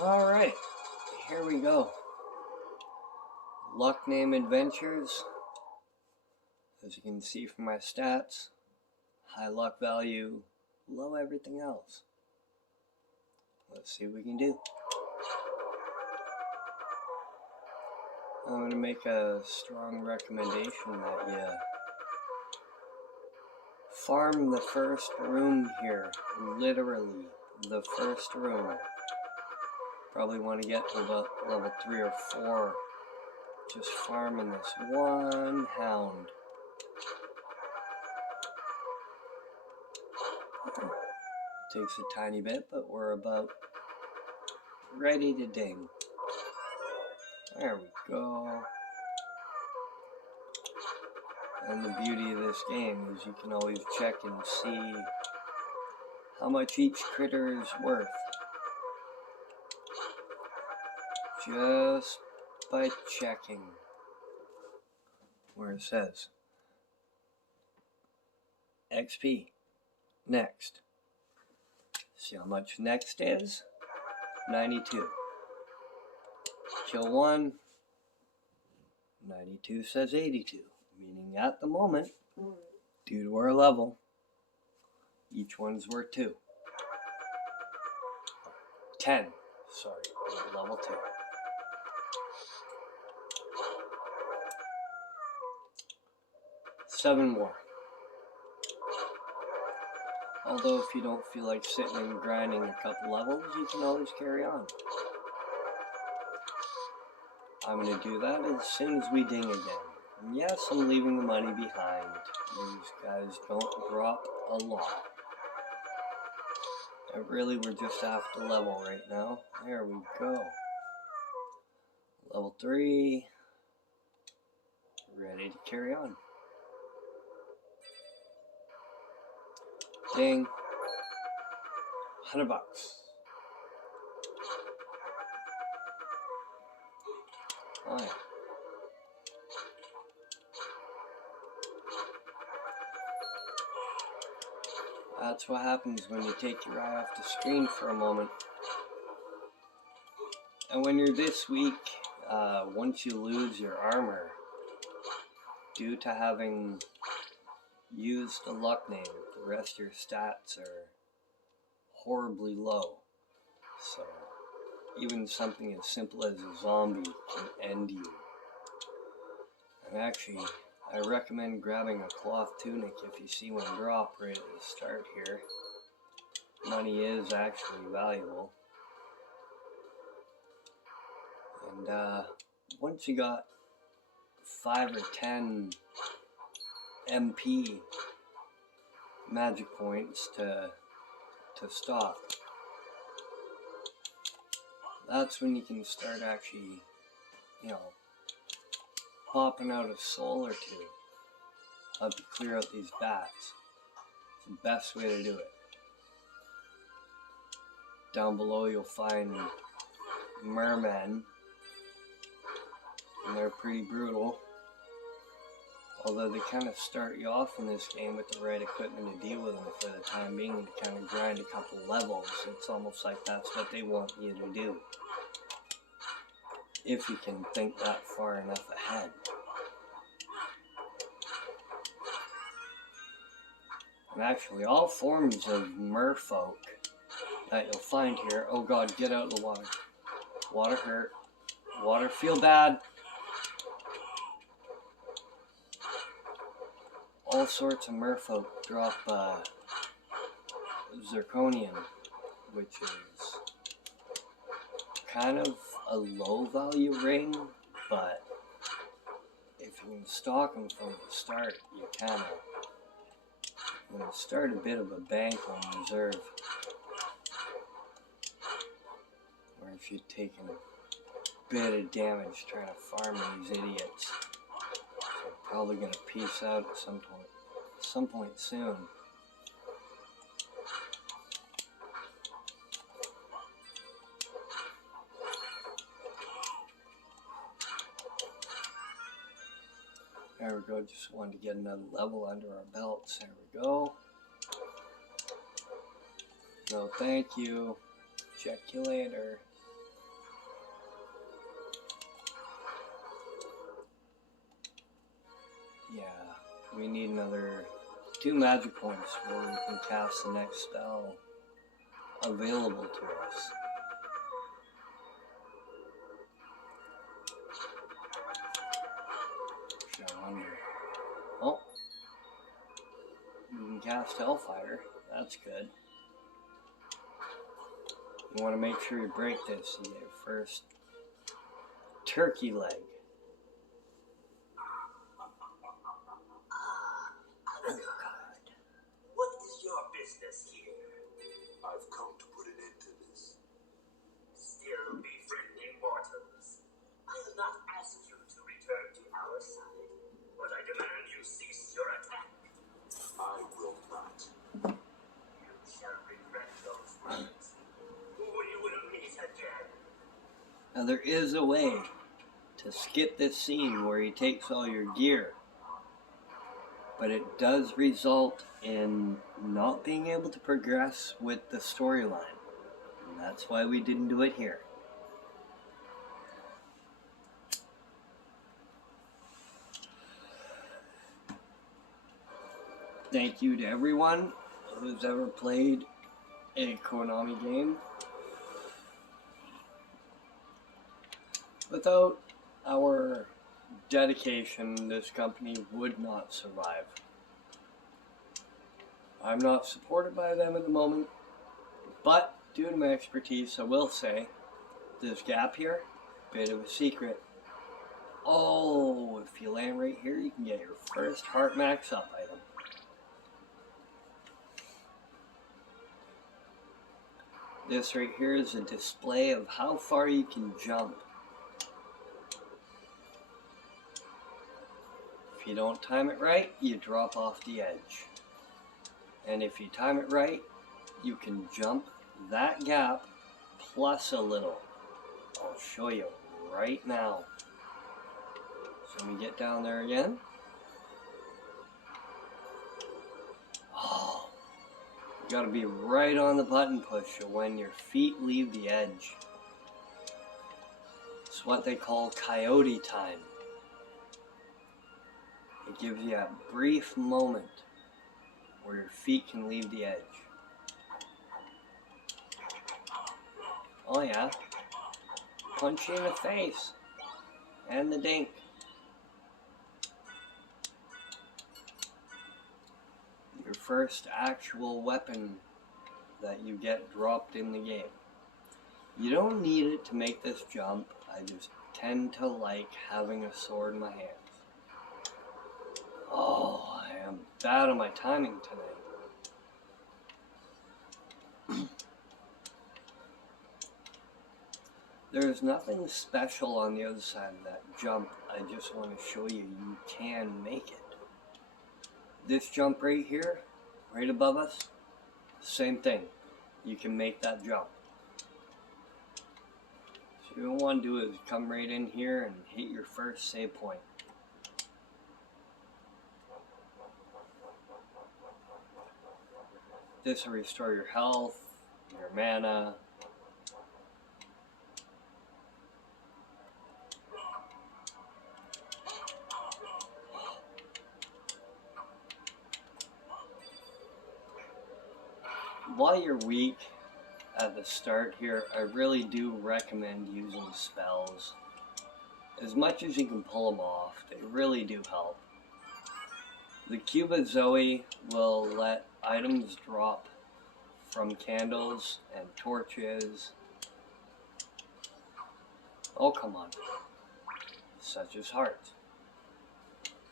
Alright, here we go. Luck name adventures. As you can see from my stats, high luck value, low everything else. Let's see what we can do. I'm going to make a strong recommendation that you farm the first room here. Literally, the first room. Probably want to get to about level 3 or 4. Just farming this one hound. Takes a tiny bit, but we're about ready to ding. There we go. And the beauty of this game is you can always check and see how much each critter is worth. Just by checking where it says XP, next. See how much next is? 92. Kill one, 92 says 82, meaning at the moment, due to our level, each one's worth 2. 10, sorry, level 2. Seven more. Although if you don't feel like sitting and grinding a couple levels, you can always carry on. I'm going to do that as soon as we ding again. And yes, I'm leaving the money behind. These guys don't drop a lot. And really, we're just after level right now. There we go. Level 3. Ready to carry on. Ding. $100. Oh yeah. That's what happens when you take your eye off the screen for a moment. And when you're this weak, once you lose your armor, due to having used a luck name, the rest of your stats are horribly low. So even something as simple as a zombie can end you. And actually, I recommend grabbing a cloth tunic if you see one drop right at the start here. Money is actually valuable. And once you got 5 or 10 MP magic points to stop, that's when you can start actually, popping out a soul or 2 to clear out these bats. It's the best way to do it. Down below you'll find mermen, and they're pretty brutal. Although they kind of start you off in this game with the right equipment to deal with them for the time being, to kind of grind a couple levels. It's almost like that's what they want you to do, if you can think that far enough ahead. And actually, all forms of merfolk that you'll find here, oh god, get out of the water. Water hurt. Water feel bad. All sorts of merfolk drop zirconium, which is kind of a low value ring, but if you can stock them from the start, you kind of start a bit of a bank on reserve. Or if you're taking a bit of damage trying to farm these idiots. So probably going to peace out at some point soon. There we go, just wanted to get another level under our belts. There we go. No, thank you. Check you later. Yeah, we need another 2 magic points where we can cast the next spell available to us. Oh, you can cast Hellfire. That's good. You want to make sure you break this and get your first turkey leg. Oh God. What is your business here? I've come to put an end to this. Still befriending mortals. I have not asked you to return to our side, but I demand you cease your attack. I will not. You shall regret those words. We will meet again. Now there is a way to skip this scene where he takes all your gear, but it does result in not being able to progress with the storyline. And that's why we didn't do it here. Thank you to everyone who's ever played a Konami game. Without our dedication, this company would not survive. I'm not supported by them at the moment, but due to my expertise, I will say this gap here, bit of a secret. Oh, if you land right here, you can get your first heart max up item. This right here is a display of how far you can jump. If you don't time it right, you drop off the edge. And if you time it right, you can jump that gap plus a little. I'll show you right now. So let me get down there again. Oh, you gotta be right on the button push when your feet leave the edge. It's what they call coyote time. It gives you a brief moment where your feet can leave the edge. Oh yeah. Punch you in the face. And the dink. Your first actual weapon that you get dropped in the game. You don't need it to make this jump. I just tend to like having a sword in my hands. Oh, I am bad on my timing tonight. There's nothing special on the other side of that jump. I just want to show you can make it. This jump right here, right above us, same thing. You can make that jump. So what you want to do is come right in here and hit your first save point. This will restore your health, your mana. While you're weak at the start here, I really do recommend using spells. As much as you can pull them off, they really do help. The Cuba Zoe will let items drop from candles and torches. Oh, come on. Such as hearts.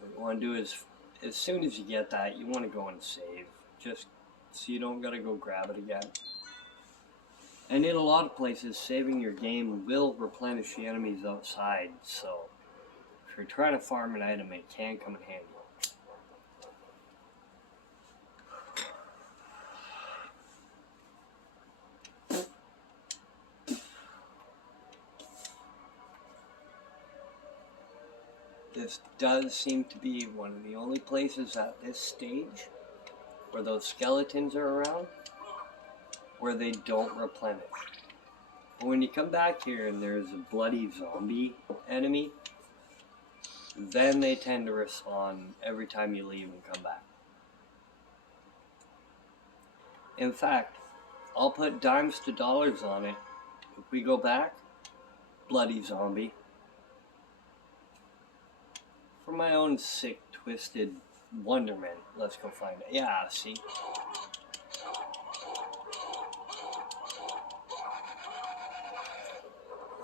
What you want to do is, as soon as you get that, you want to go and save. Just so you don't gotta go grab it again. And in a lot of places, saving your game will replenish the enemies outside, so if you're trying to farm an item, it can come in handy. This does seem to be one of the only places at this stage where those skeletons are around where they don't replenish. But when you come back here and there's a bloody zombie enemy, then they tend to respawn every time you leave and come back. In fact, I'll put dimes to dollars on it. If we go back, bloody zombie. For my own sick, twisted wonderment, let's go find it. Yeah, see?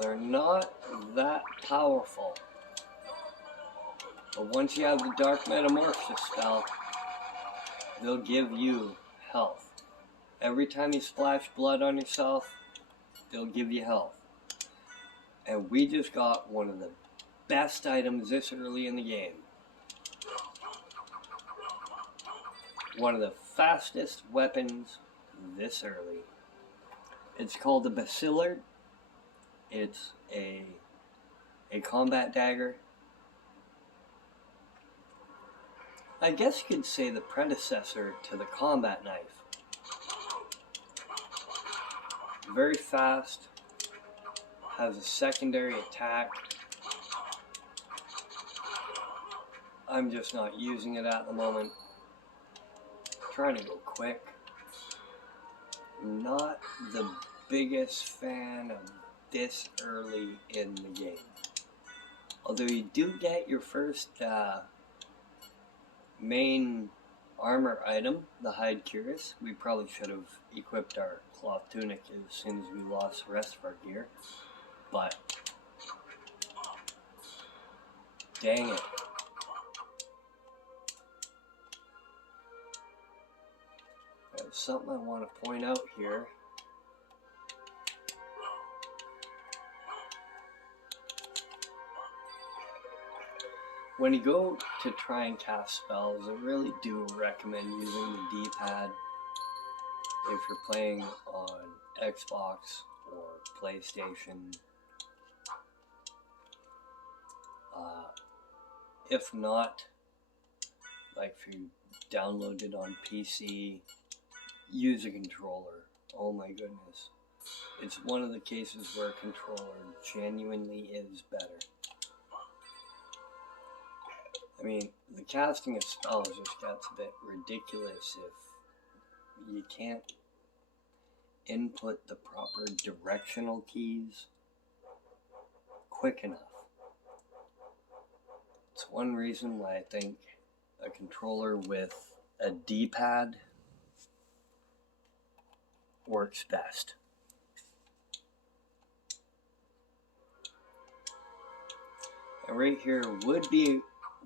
They're not that powerful. But once you have the Dark Metamorphosis spell, they'll give you health. Every time you splash blood on yourself, they'll give you health. And we just got one of the best items this early in the game. One of the fastest weapons this early. It's called the Bacillard. It's a combat dagger. I guess you could say the predecessor to the combat knife. Very fast, has a secondary attack. I'm just not using it at the moment. Trying to go quick. Not the biggest fan of this early in the game. Although you do get your first main armor item, the hide cuirass. We probably should have equipped our cloth tunic as soon as we lost the rest of our gear. But dang it. There's something I want to point out here. When you go to try and cast spells, I really do recommend using the D-pad if you're playing on Xbox or PlayStation. If not, like if you download it on PC, use a controller. Oh my goodness. It's one of the cases where a controller genuinely is better. I mean, the casting of spells just gets a bit ridiculous if you can't input the proper directional keys quick enough. It's one reason why I think a controller with a D-pad works best. And right here would be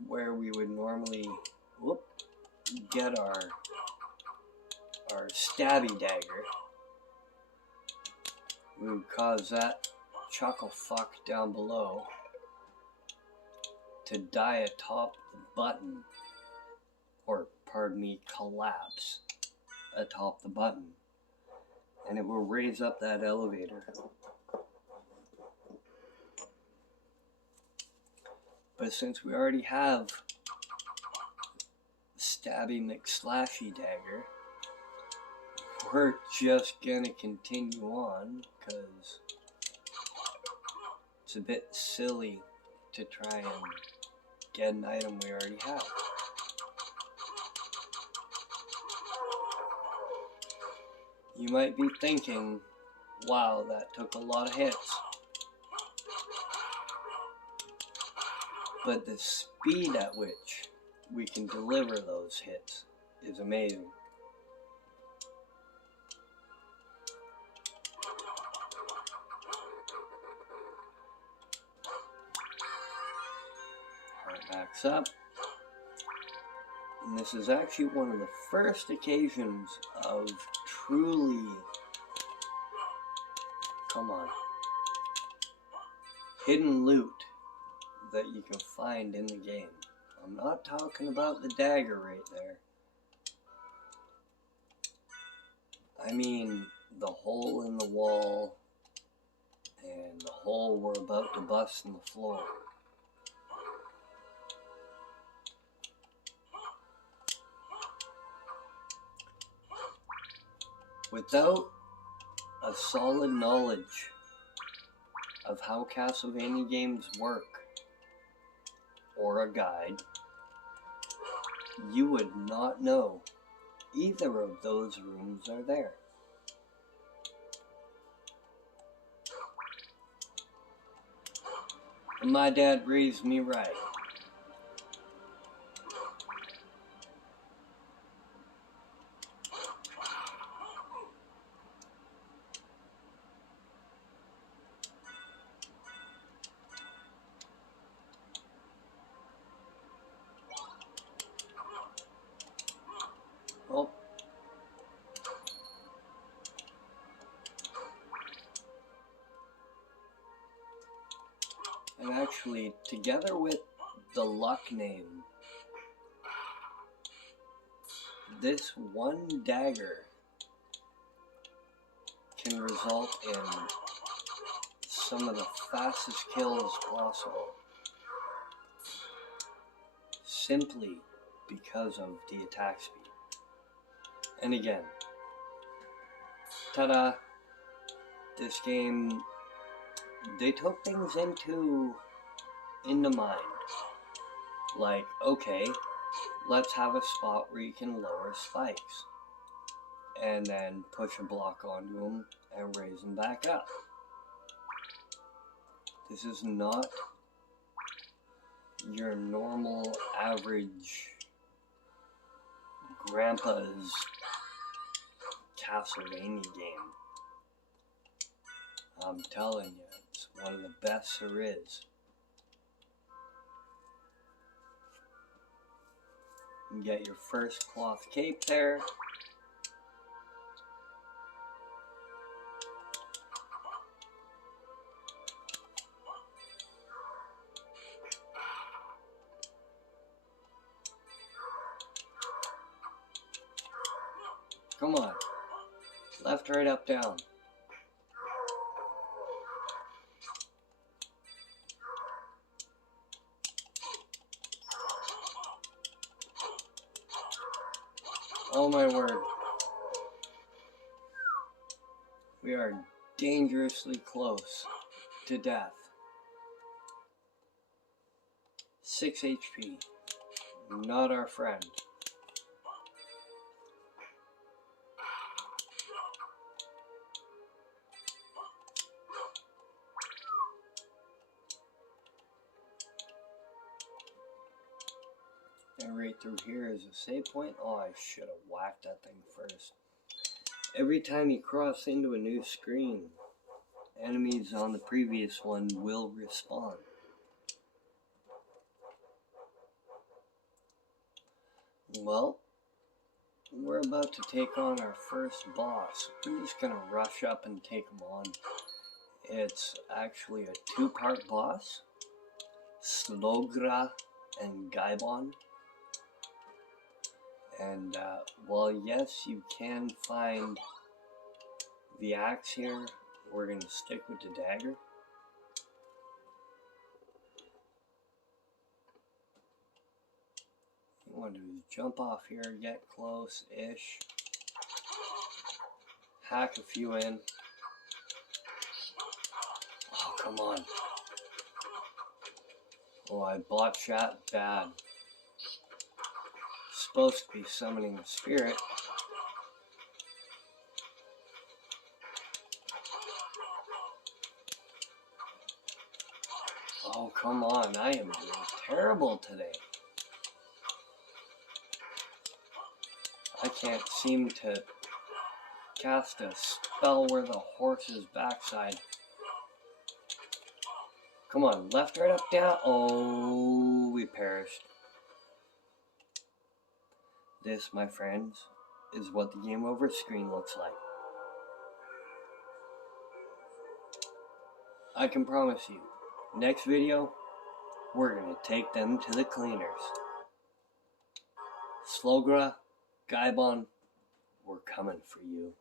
where we would normally get our stabby dagger. We would cause that chuckle fuck down below to die atop the button, or pardon me, collapse atop the button, and it will raise up that elevator. But since we already have Stabby McSlashy dagger, we're just gonna continue on because it's a bit silly to try and get an item we already have. You might be thinking, wow, that took a lot of hits. But the speed at which we can deliver those hits is amazing. Heart backs up. And this is actually one of the first occasions of truly, come on, hidden loot that you can find in the game. I'm not talking about the dagger right there. I mean the hole in the wall and the hole we're about to bust in the floor. Without a solid knowledge of how Castlevania games work, or a guide, you would not know either of those rooms are there. And my dad raised me right. Oh. And actually, together with the luck name, this one dagger can result in some of the fastest kills possible, simply because of the attack speed. And again, ta-da, this game, they took things into mind. Like, okay, let's have a spot where you can lower spikes and then push a block onto them and raise them back up. This is not your normal average grandpa's Castlevania game. I'm telling you, it's one of the best there is. You get your first cloth cape there. Come on. Left, right, up, down. Oh my word. We are dangerously close to death. 6 HP. Not our friend. And right through here is a save point. Oh, I should have whacked that thing first. Every time you cross into a new screen, enemies on the previous one will respawn. Well, we're about to take on our first boss. We're just going to rush up and take him on. It's actually a 2-part boss. Slogra and Gaibon. And while yes, you can find the axe here, we're going to stick with the dagger. What you want to do is jump off here, get close-ish, hack a few in. Oh, come on. Oh, I bot shot bad. Supposed to be summoning the spirit. Oh, come on. I am doing terrible today. I can't seem to cast a spell where the horse's backside. Come on. Left, right, up, down. Oh, we perished. This, my friends, is what the game over screen looks like. I can promise you, next video, we're going to take them to the cleaners. Slogra, Gaibon, we're coming for you.